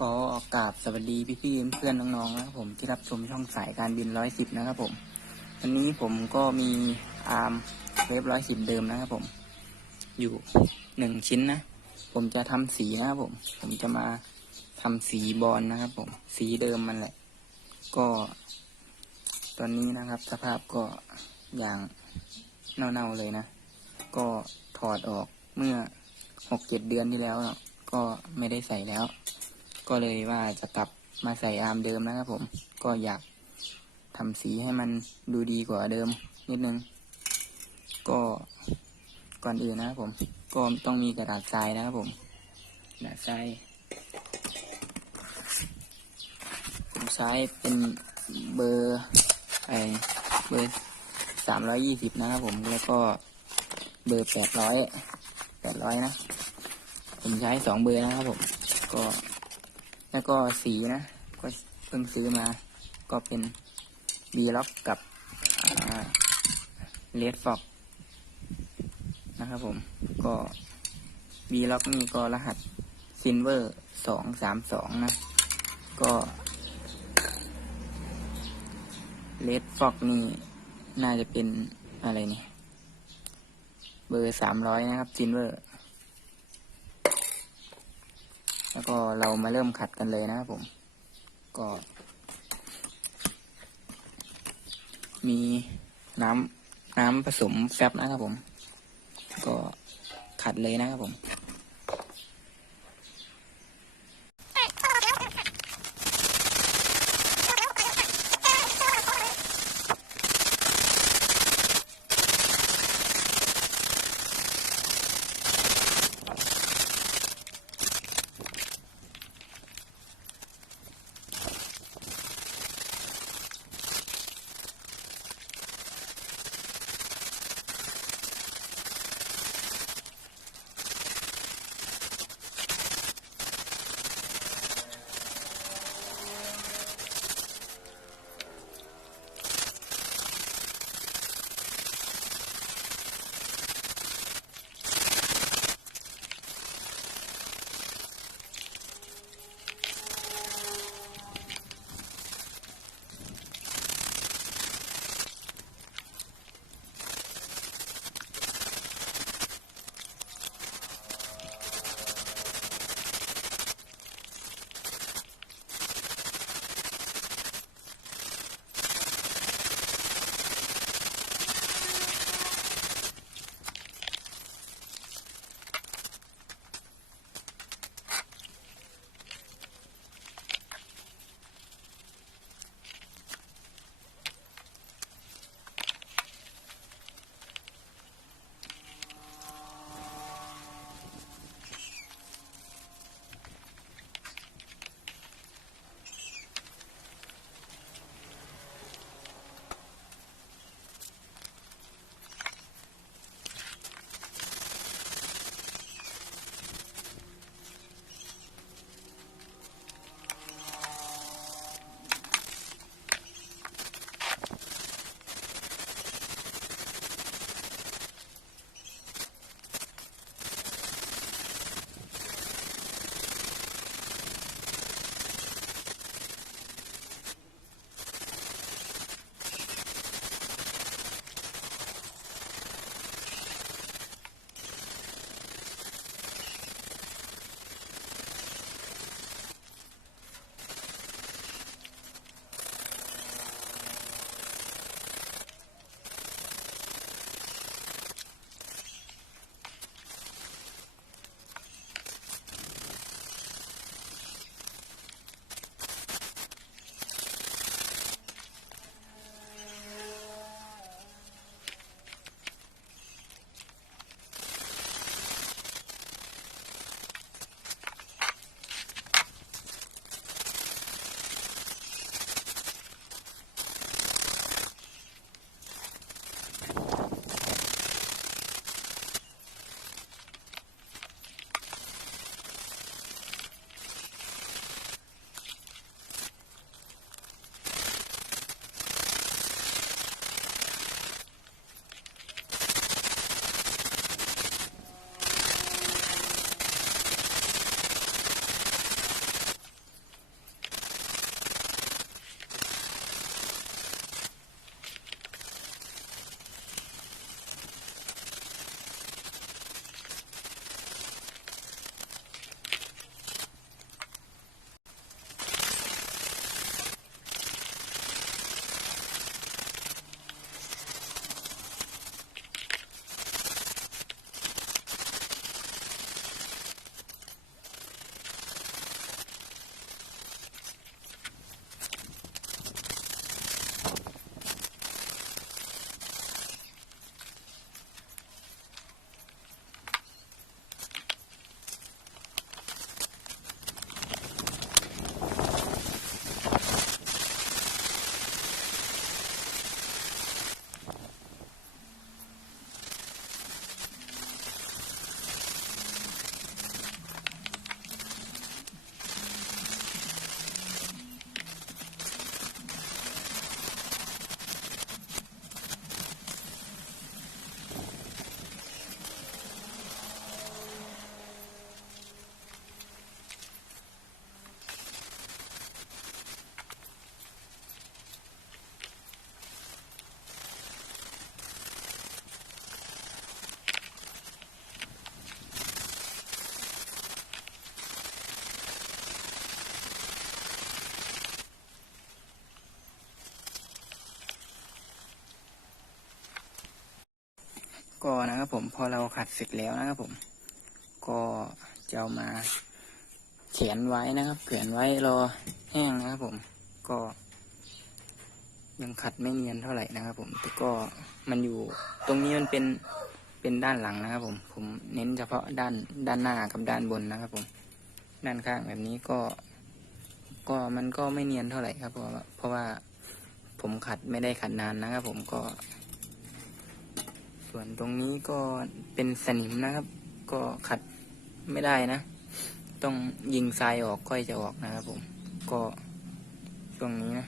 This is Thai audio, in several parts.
ก็กราบสวัสดีพี่ๆเพื่อนน้องๆนะครับผมที่รับชมช่องสายการบินร้อยสิบนะครับผมวันนี้ผมก็มีอาร์มเวฟร้อยสิบเดิมนะครับผม อยู่หนึ่งชิ้นนะ ผมจะทำสีนะครับผม ผมจะมาทำสีบอลนะครับผม สีเดิมมันแหละ ก็ ตอนนี้นะครับ สภาพก็อย่างเน่าๆเลยนะ ก็ถอดออกเมื่อหกเจ็ดเดือนที่แล้วนะก็ไม่ได้ใส่แล้ว ก็เลยว่าจะกลับมาใส่อาร์มเดิมนะครับผม ก็อยากทำสีให้มันดูดีกว่าเดิมนิดนึง ก็ก่อนอื่นนะครับผม ก็ต้องมีกระดาษทรายนะครับผม กระดาษทราย ผมใช้เป็นเบอร์ไอเบอร์สามร้อยยี่สิบนะครับผม แล้วก็เบอร์แปดร้อยแปดร้อยนะ ผมใช้สองเบอร์นะครับผม ก็ แล้วก็สีนะ ก็เพิ่งซื้อมา ก็เป็นบีล็อกกับเลดฟอกนะครับผม ก็บีล็อกนี่ก็รหัสซินเวอร์สองสามสองนะ ก็เลดฟอกนี่น่าจะเป็นอะไรเนี่ยเบอร์สามร้อยนะครับซินเวอร์ แล้วก็เรามาเริ่มขัดกันเลยนะครับผม ก็ มีน้ำน้ำผสมแฟบนะครับผม ก็ขัดเลยนะครับผม็นะครับผมพอเราขัดเสร็จแล้วนะครับผม ก็จะเอามาเขียนไว้นะครับเขียนไว้รอแห้งนะครับผมก็ยังขัดไม่เนียนเท่าไหร่นะครับผม แต่ก็มันอยู่ตรงนี้มันเป็นเป็นด้านหลังนะครับผม ผมเน้นเฉพาะด้านด้านหน้ากับด้านบนนะครับผม ด้านข้างแบบนี้ก็ ก็มันก็ไม่เนียนเท่าไหร่ครับเพราะว่าเพราะว่าผมขัดไม่ได้ขัดนานนะครับผมก็ วนตรงนี้ก็เป็นสนิมนะครับ ก็ขัดไม่ได้นะ ต้องยิงทรายออกค่อยจะออกนะครับผม ก็ตรงนี้นะ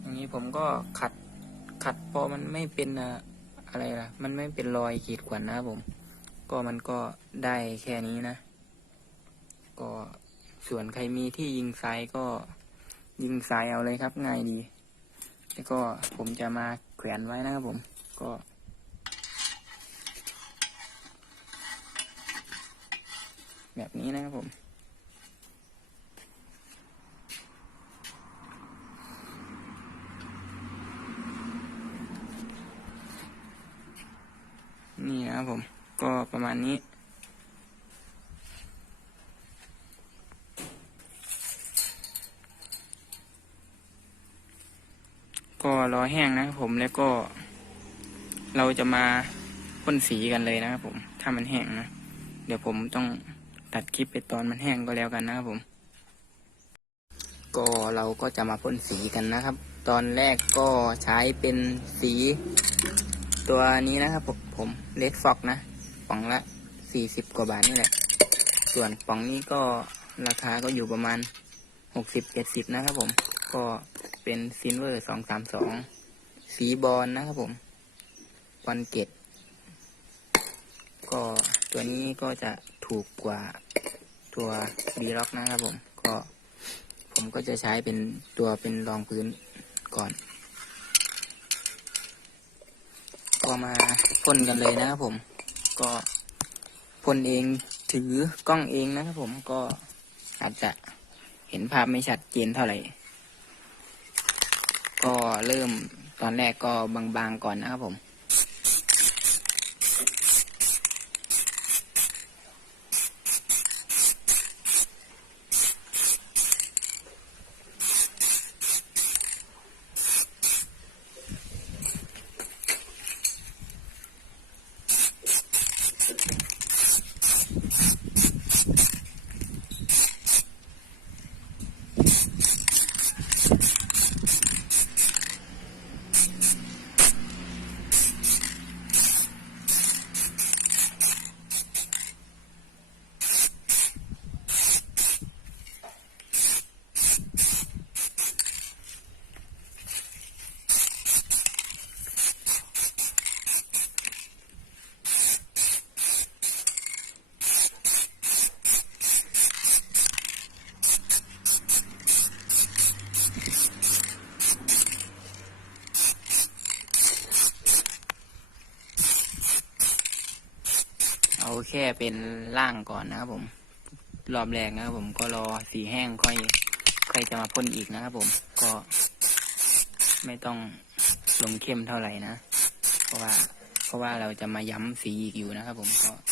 อย่างนี้ผมก็ขัดขัดพอมันไม่เป็นอะอะไรล่ะ มันไม่เป็นรอยขีดข่วนนะครับผม ก็มันก็ได้แค่นี้นะ ก็ส่วนใครมีที่ยิงทรายก็ยิงทรายเอาเลยครับง่ายดี แล้วก็ผมจะมาแขวนไว้นะครับผม ก็ แบบนี้นะครับผมนี่นะครับผมก็ประมาณนี้ ก็รอแห้งนะครับผมแล้วก็ เราจะมาพ่นสีกันเลยนะครับผมถ้ามันแห้งนะ เดี๋ยวผมต้องตัดคลิปไปตอนมันแห้งก็แล้วกันนะครับผม ก็เราก็จะมาพ่นสีกันนะครับ ตอนแรกก็ใช้เป็นสีตัวนี้นะครับผมเลดฟอกนะป่องละสี่สิบกว่าบาทนี่แหละ ส่วนป่องนี้ก็ราคาก็อยู่ประมาณหกสิบเจ็ดสิบนะครับผม ก็เป็นซินเวอร์สองสามสองสีบอลนะครับผม บอลเกตก็ตัวนี้ก็จะถูกกว่าตัวดีล็อกนะครับผม ก็ผมก็จะใช้เป็นตัวเป็นรองพื้นก่อน ก็มาพ่นกันเลยนะครับผม ก็พ่นเองถือกล้องเองนะครับผมก็อาจจะเห็นภาพไม่ชัดเจนเท่าไหร่ ก็เริ่มตอนแรกก็บางๆก่อนนะครับผม แค่เป็นล่างก่อนนะครับผม รอบแรกนะครับผมก็รอสีแห้งค่อยค่อยจะมาพ่นอีกนะครับผม ก็ไม่ต้องลงเข้มเท่าไหร่นะ เพราะว่าเพราะว่าเราจะมาย้ำสีอีกอยู่นะครับผมก็ก็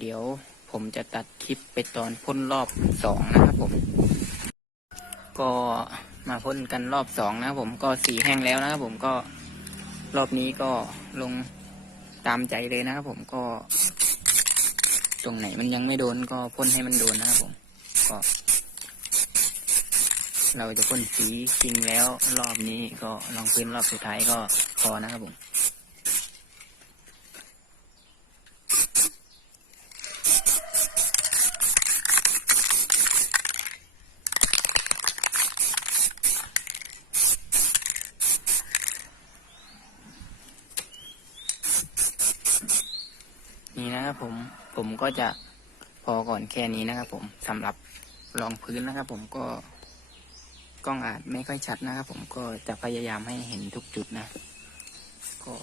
เดี๋ยวผมจะตัดคลิปไปตอนพ่นรอบสองนะครับผม ก็มาพ่นกันรอบสองนะครับผมก็สีแห้งแล้วนะครับผมก็รอบนี้ก็ลงตามใจเลยนะครับผมก็ ตรงไหนมันยังไม่โดนก็พ่นให้มันโดนนะครับผม ก็ เราจะพ่นสีจริงแล้วรอบนี้ก็ลองพื้นรอบสุดท้ายก็พอนะครับผม นี่นะครับผม ผม ก็จะพอก่อนแค่นี้นะครับ ผมสำหรับรองพื้นนะครับ ผมก็กล้องอาจไม่ค่อยชัดนะครับ ผมก็จะพยายามให้เห็นทุกจุดนะก็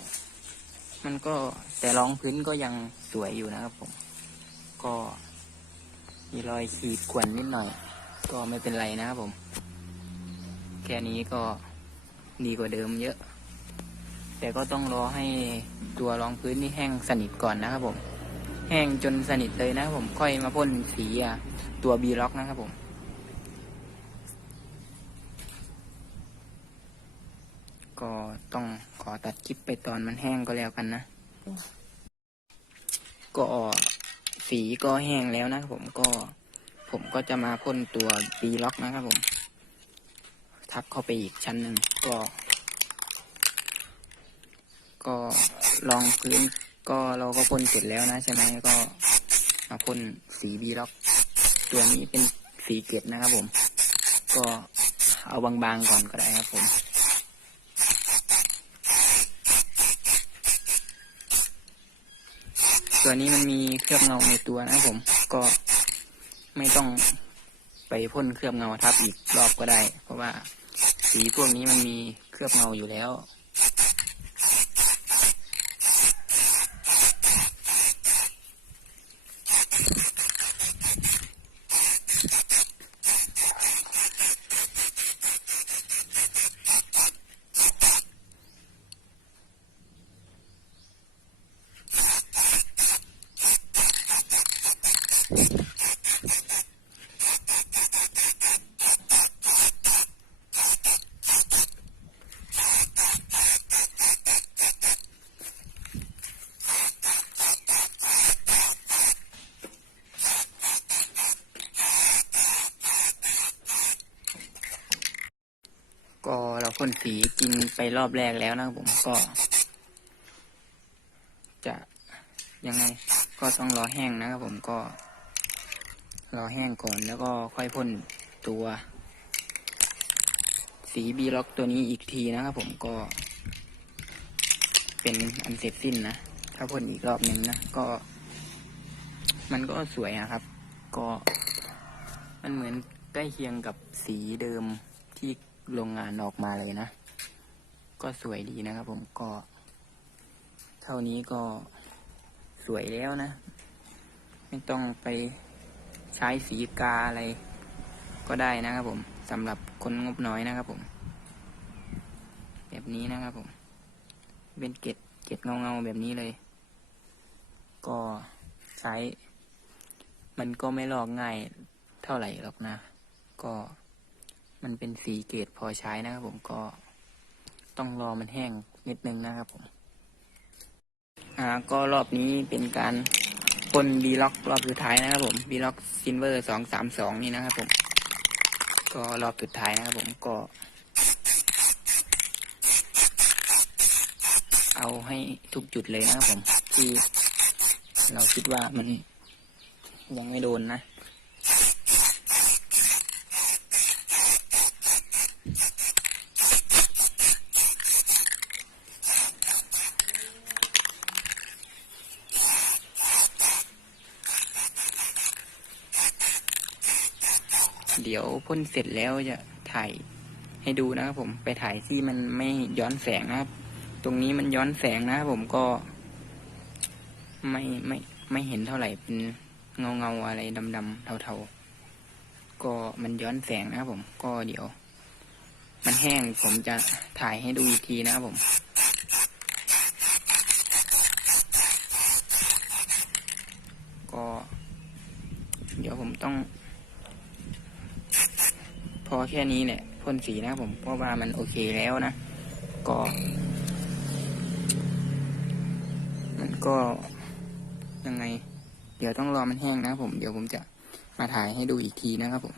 มันก็แต่รองพื้นก็ยังสวยอยู่นะครับ ผม ก็มีรอยขีดข่วนนิดหน่อย ก็ไม่เป็นไรนะครับผม แค่นี้ก็ดีกว่าเดิมเยอะ แต่ก็ต้องรอให้ตัวรองพื้นนี่แห้งสนิทก่อนนะครับผม แห้งจนสนิทเลยนะครับผมค่อยมาพ่นสีตัวบีล็อกนะครับผม ก็ต้องขอตัดคลิปไปตอนมันแห้งก็แล้วกันนะ ก็สีก็แห้งแล้วนะครับผมก็ผมก็จะมาพ่นตัวบีล็อกนะครับผม ทับเข้าไปอีกชั้นหนึ่งก็ ก็ลองพื้น ก็เราก็พ่นเสร็จแล้วนะใช่ไหมก็มาพ่นสีบีล็อกตัวนี้เป็นสีเกล็ดนะครับผม ก็เอาบางๆก่อนก็ได้ครับผมตัวนี้มันมีเคลือบเงาในตัวนะครับผมก็ไม่ต้องไปพ่นเคลือบเงาทับอีกรอบก็ได้ เพราะว่าสีพวกนี้มันมีเคลือบเงาอยู่แล้ว ก็เราพ่นสีจริงไปรอบแรกแล้วนะครับผมก็ จะยังไงก็ต้องรอแห้งนะครับผมก็ รอแห้งก่อนแล้วก็ค่อยพ่นตัว สีบีล็อกตัวนี้อีกทีนะครับผมก็ เป็นอันเสร็จสิ้นนะ ถ้าพ่นอีกรอบหนึ่งนะ ก็ มันก็สวยนะครับ ก็ มันเหมือนใกล้เคียงกับสีเดิมที่โรงงานออกมาเลยนะ ก็สวยดีนะครับผมก็ เท่านี้ก็สวยแล้วนะ ไม่ต้องไป ช้สีกาอะไร ก็ได้นะครับผมสำหรับคนงบน้อยนะครับผม แบบนี้นะครับผม เป็นเกล็ดเกล็ดเงาเงาๆแบบนี้เลย ก็ใช้ มันก็ไม่ลอกง่ายเท่าไหร่หรอกนะ ก็มันเป็นสีเกรดพอใช้นะครับผมก็ต้องรอมันแห้งนิดนึงนะครับผม อ่าก็รอบนี้เป็นการ ปนบีล็อกรอบสุดท้ายนะครับผมบีล็อกซินเวอร์สองสามสองนี่นะครับผม ก็รอบสุดท้ายนะครับผมก็ เอาให้ทุกจุดเลยนะครับผม ที่เราคิดว่ามันยังไม่โดนนะ เดี๋ยวพ่นเสร็จแล้วจะถ่ายให้ดูนะครับผมไปถ่ายที่มันไม่ย้อนแสงนะครับ ตรงนี้มันย้อนแสงนะครับผมก็ ไม่ไม่ไม่เห็นเท่าไหร่เป็นเงาเงาอะไรดำๆเทาๆก็มันย้อนแสงนะครับผม ก็เดี๋ยว มันแห้งผมจะถ่ายให้ดูอีกทีนะครับผมก็ เดี๋ยวผมต้อง อแค่นี้เนี่ยพ่นสีนะผมเพราะว่ามันโอเคแล้วนะ ก็ มันก็ยังไง เดี๋ยวต้องรอมันแห้งนะผม เดี๋ยวผมจะมาถ่ายให้ดูอีกทีนะครับผม